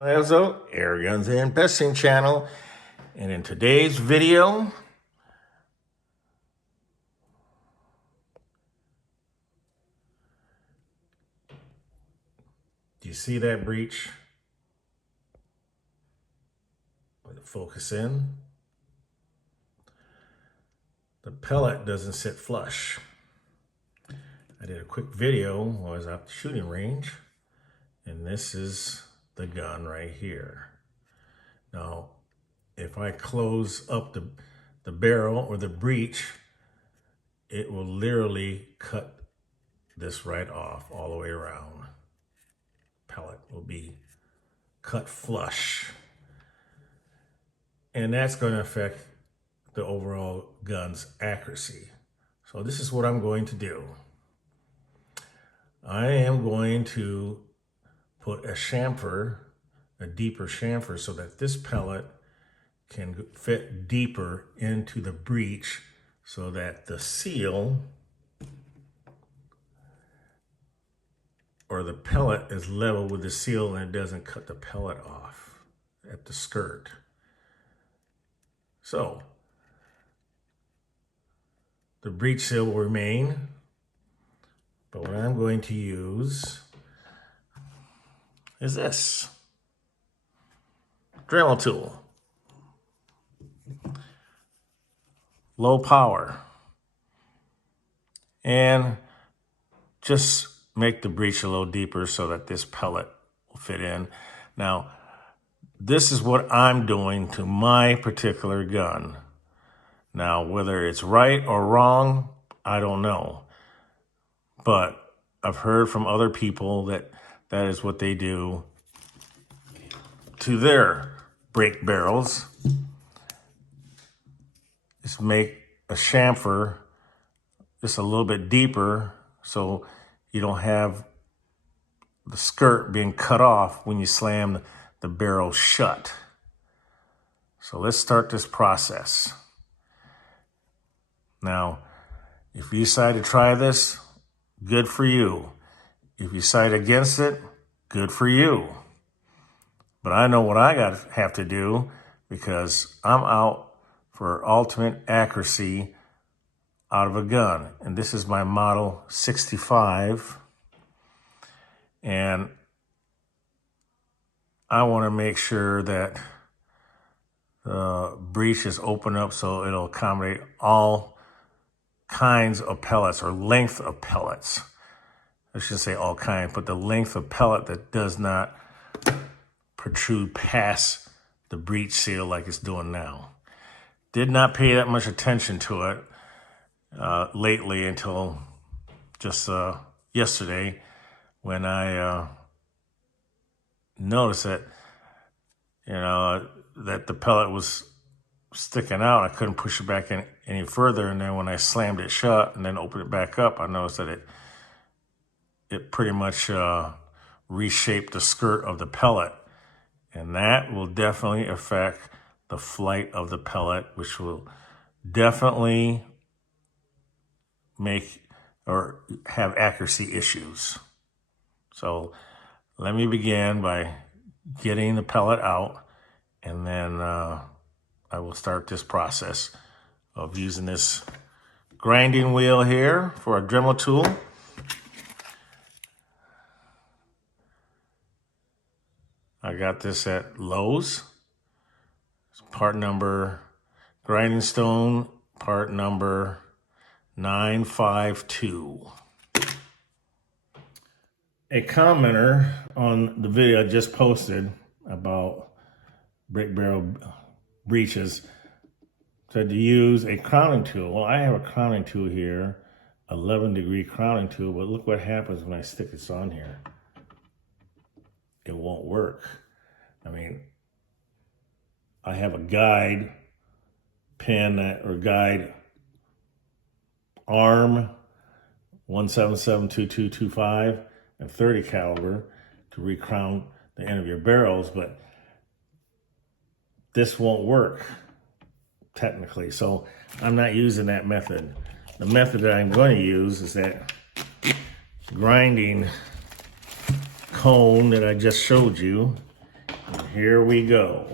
There's the Air Guns and Besting channel, and in today's video, do you see that breech? Let it focus in. The pellet doesn't sit flush. I did a quick video while I was at the shooting range, and this is the gun right here. Now, if I close up the barrel or the breech, it will literally cut this right off all the way around. Pellet will be cut flush. And that's going to affect the overall gun's accuracy. So this is what I'm going to do. I am going to put a chamfer, a deeper chamfer, so that this pellet can fit deeper into the breech so that the seal or the pellet is level with the seal and it doesn't cut the pellet off at the skirt. So the breech seal will remain, but what I'm going to use is this Dremel tool. Low power. And just make the breech a little deeper so that this pellet will fit in. Now, this is what I'm doing to my particular gun. Now, whether it's right or wrong, I don't know. But I've heard from other people that that is what they do to their break barrels. Just make a chamfer just a little bit deeper so you don't have the skirt being cut off when you slam the barrel shut. So let's start this process. Now, if you decide to try this, good for you. If you decide against it, good for you. But I know what I have to do because I'm out for ultimate accuracy out of a gun. And this is my Model 65. And I want to make sure that the breech is open up so it'll accommodate all kinds of pellets or length of pellets. I shouldn't say all kinds, but the length of pellet that does not protrude past the breech seal like it's doing now. Did not pay that much attention to it lately until just yesterday when I noticed that, that the pellet was sticking out. I couldn't push it back any further. And then when I slammed it shut and then opened it back up, I noticed that it pretty much reshaped the skirt of the pellet. And that will definitely affect the flight of the pellet, which will definitely make or have accuracy issues. So let me begin by getting the pellet out, and then I will start this process of using this grinding wheel here for a Dremel tool. I got this at Lowe's. It's part number, grinding stone, part number 952. A commenter on the video I just posted about brick barrel breeches said to use a crowning tool. Well, I have a crowning tool here, 11-degree crowning tool, but look what happens when I stick this on here. It won't work. I mean, I have a guide pin or guide arm, 177-2225 and 30 caliber to recrown the end of your barrels, but this won't work technically. So I'm not using that method. The method that I'm going to use is that grinding cone that I just showed you. Here we go.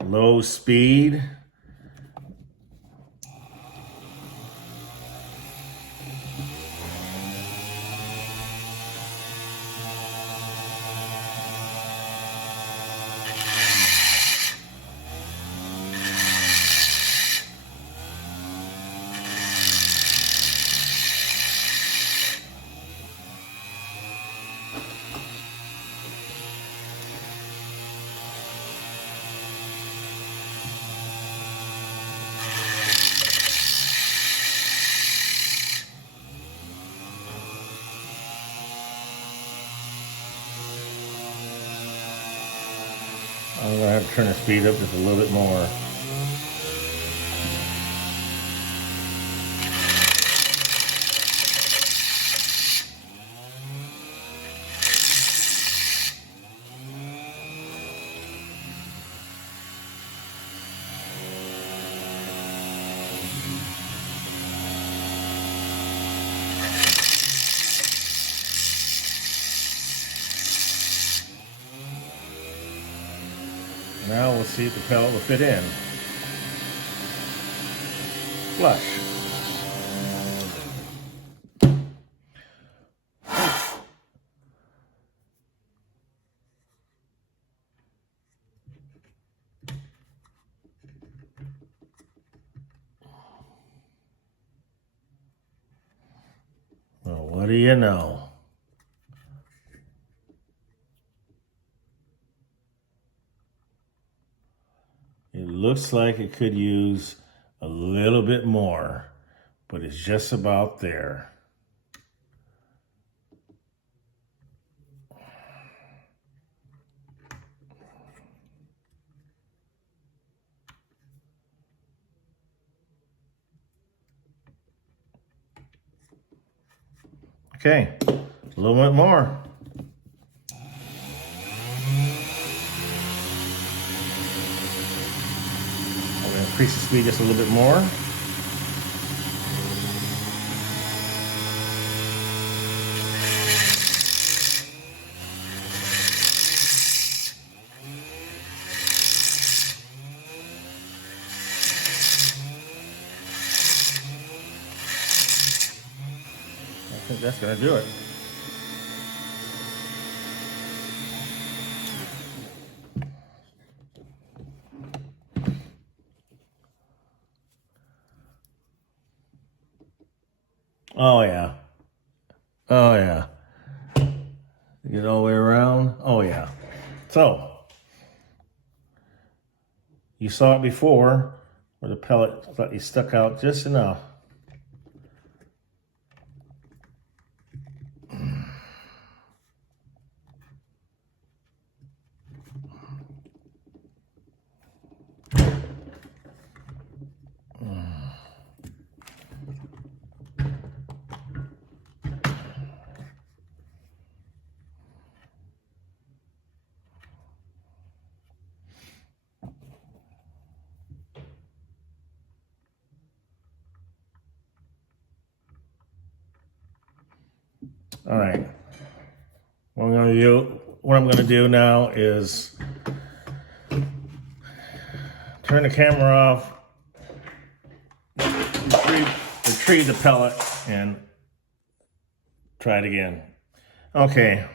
Low speed. I'm going to have to turn the speed up just a little bit more. Now we'll see if the pellet will fit in. Flush. Well, what do you know? It looks like it could use a little bit more, but it's just about there. Okay, a little bit more. I'm going to increase the speed just a little bit more. I think that's going to do it. Oh yeah. Oh yeah. Get all the way around. Oh yeah. So, you saw it before where the pellet slightly stuck out just enough. All right. What I'm gonna do now is turn the camera off, retrieve the pellet, and try it again. Okay.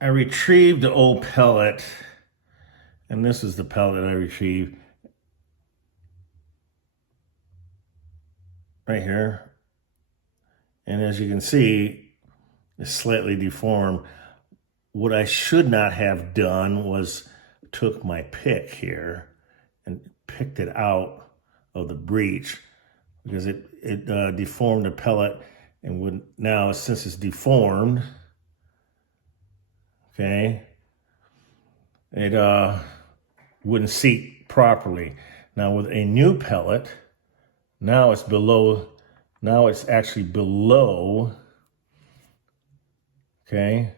I retrieved the old pellet, and this is the pellet I retrieved. Right here. And as you can see, it's slightly deformed. What I should not have done was took my pick here and picked it out of the breech, because it deformed the pellet, and now since it's deformed, okay, it wouldn't seat properly. Now with a new pellet, now it's below. Now it's actually below, okay?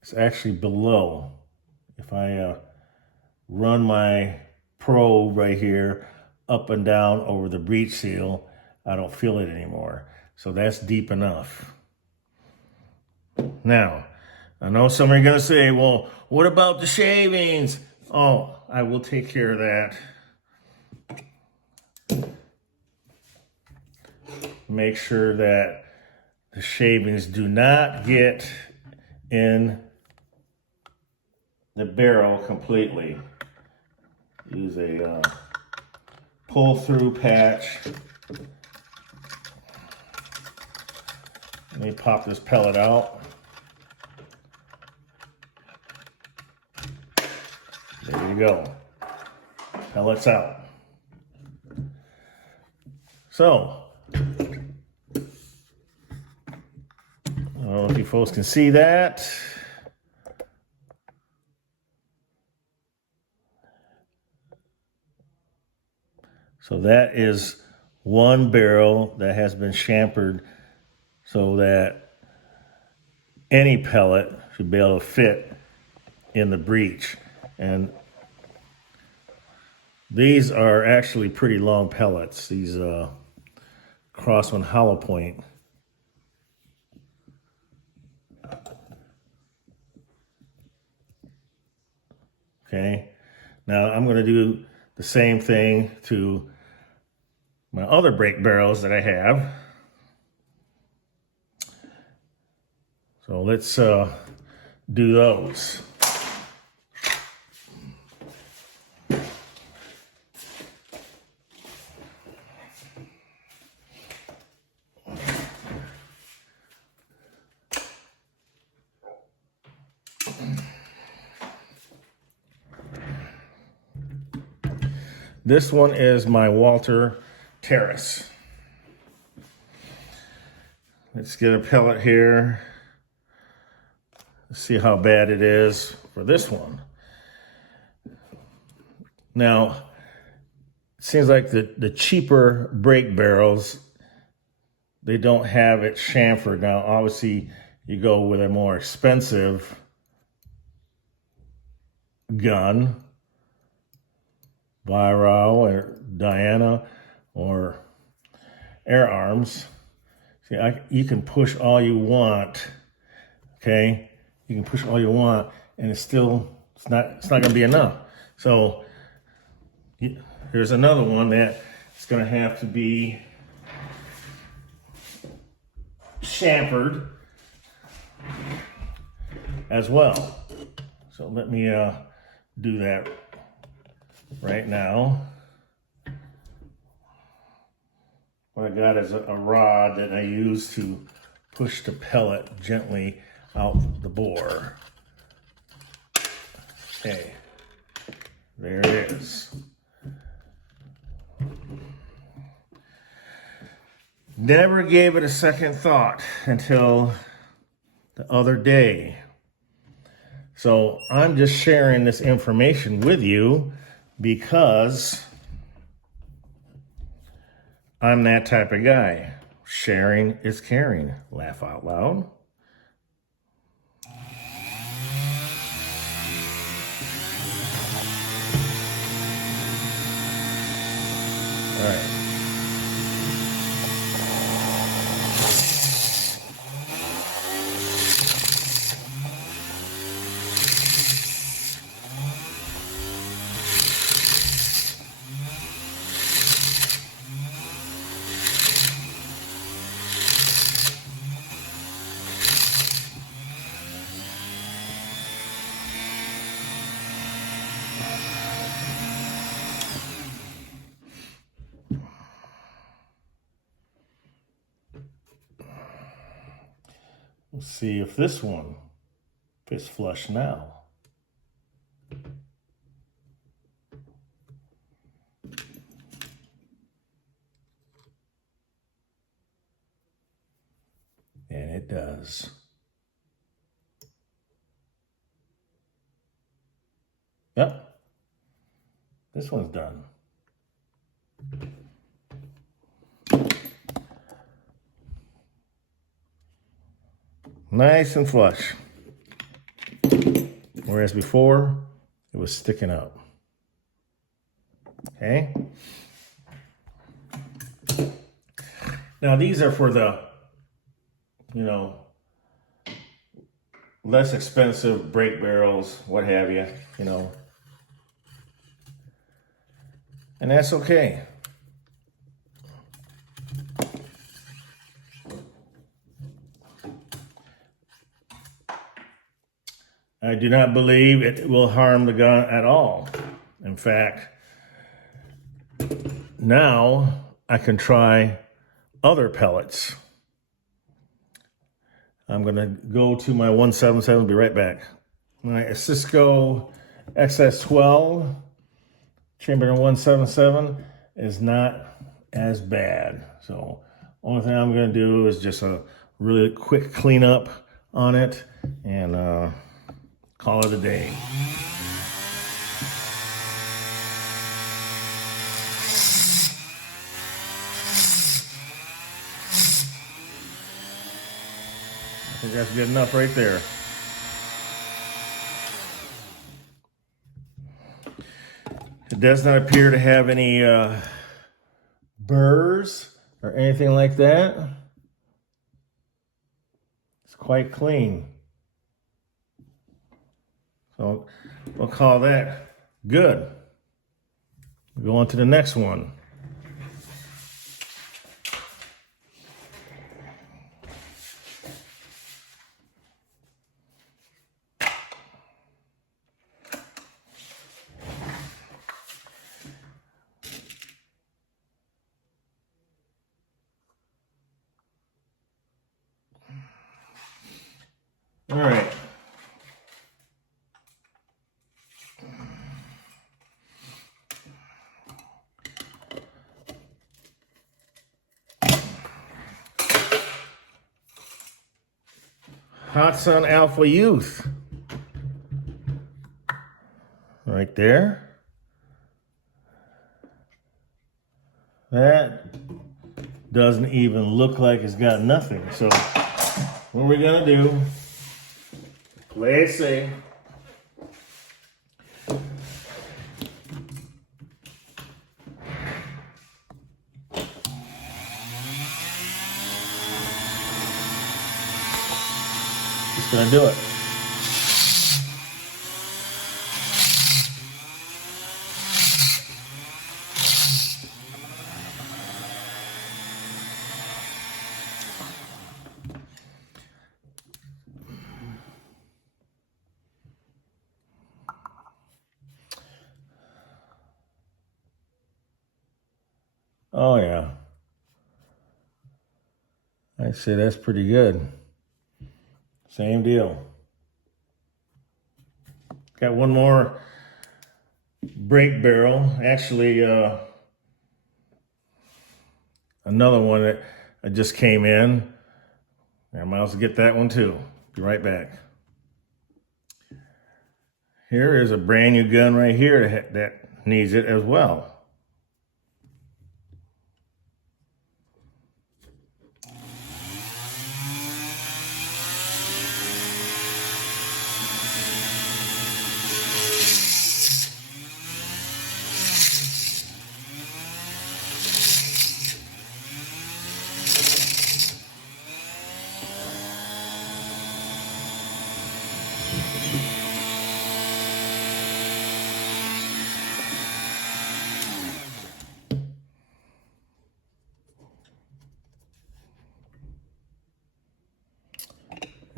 It's actually below. If I run my probe right here up and down over the breech seal, I don't feel it anymore. So that's deep enough. Now, I know some are going to say, well, what about the shavings? Oh, I will take care of that. Make sure that the shavings do not get in the barrel completely. Use a pull-through patch. Let me pop this pellet out. There you go. Pellets out. So, I don't know if you folks can see that. So that is one barrel that has been chamfered so that any pellet should be able to fit in the breech. And these are actually pretty long pellets, these Crossman hollow point. Okay, now I'm going to do the same thing to my other brake barrels that I have. So let's do those. This one is my Walter Terrace. Let's get a pellet here. Let's see how bad it is for this one. Now, it seems like the cheaper brake barrels, they don't have it chamfered. Now, obviously, you go with a more expensive gun, Viro or Diana or Air Arms. See, you can push all you want, okay? You can push all you want, and it's not gonna be enough. So here's another one that it's gonna have to be chamfered as well. So let me do that right now. What I got is a rod that I use to push the pellet gently out the bore. Okay, there it is. Never gave it a second thought until the other day. So I'm just sharing this information with you because I'm that type of guy. Sharing is caring. Laugh out loud. All right. Let's see if this one fits flush now. And it does. Yep. This one's done. Nice and flush. Whereas before, it was sticking up. Okay. Now these are for the, less expensive brake barrels, what have you, you know. And that's okay. I do not believe it will harm the gun at all. In fact, now I can try other pellets. I'm going to go to my 177, be right back. My Cisco XS12 Chamfering 177 is not as bad. So only thing I'm going to do is just a really quick cleanup on it and call it a day. I think that's good enough right there. It does not appear to have any burrs or anything like that. It's quite clean. So we'll call that good. We'll go on to the next one. All right. Hot Sun Alpha Youth. Right there. That doesn't even look like it's got nothing. So what we're gonna do, play it safe. Just gonna do it. Oh yeah, I'd say that's pretty good. Same deal. Got one more brake barrel. Actually, another one that just came in. I might as well get that one too. Be right back. Here is a brand new gun right here that needs it as well.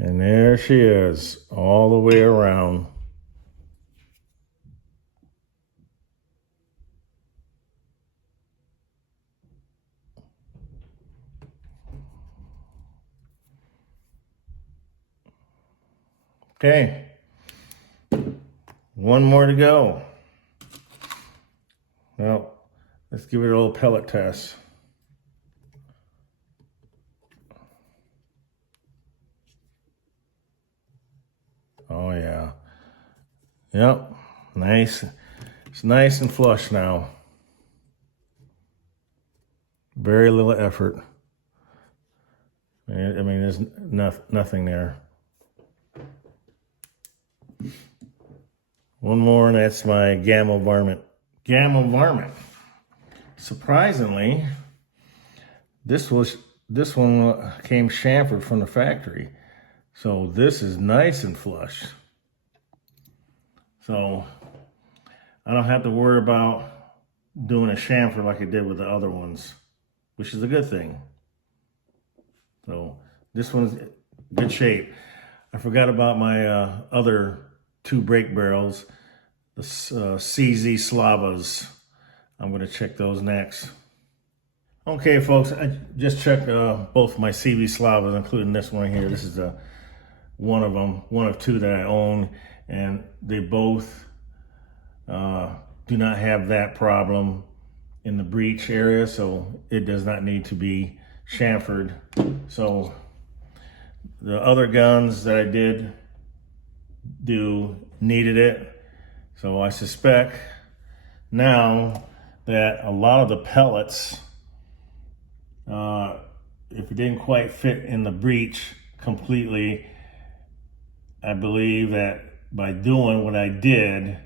And there she is, all the way around. Okay, one more to go. Well, let's give it a little pellet test. Oh yeah. Yep, nice. It's nice and flush now. Very little effort. I mean, there's nothing there. One more, and that's my Gamma Varmint. Gamma Varmint. Surprisingly, this one came chamfered from the factory. So this is nice and flush. So I don't have to worry about doing a chamfer like I did with the other ones, which is a good thing. So this one's good shape. I forgot about my other 2 brake barrels, the CZ Slavas. I'm going to check those next. Okay, folks, I just checked both my CV Slavas, including this one here. This is one of them, one of 2 that I own, and they both do not have that problem in the breech area, so it does not need to be chamfered. So the other guns that I did do needed it. So I suspect now that a lot of the pellets, if it didn't quite fit in the breech completely, I believe that by doing what I did,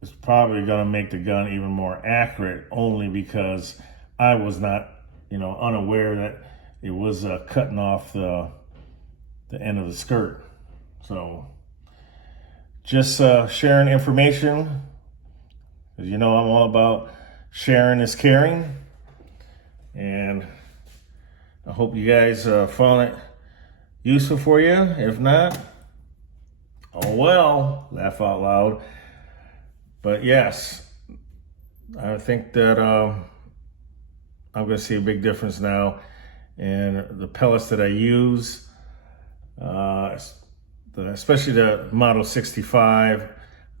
it's probably going to make the gun even more accurate, only because I was not, unaware that it was cutting off the end of the skirt. So just sharing information, because I'm all about sharing is caring, and I hope you guys found it useful for you. If not, oh well, laugh out loud. But yes, I think that I'm going to see a big difference now in the pellets that I use, especially the Model 65.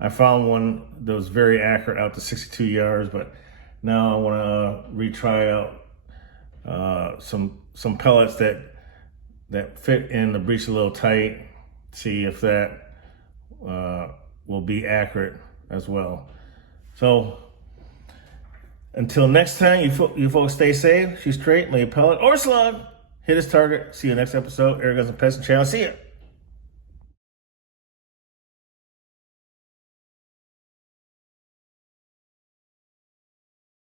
I found one that was very accurate out to 62 yards, but now I want to retry out some pellets that fit in the breech a little tight, see if that will be accurate as well. So until next time, you folks stay safe, shoot straight, may your pellet or slug hit its target. See you next episode. Air Guns and Pest Channel. See ya.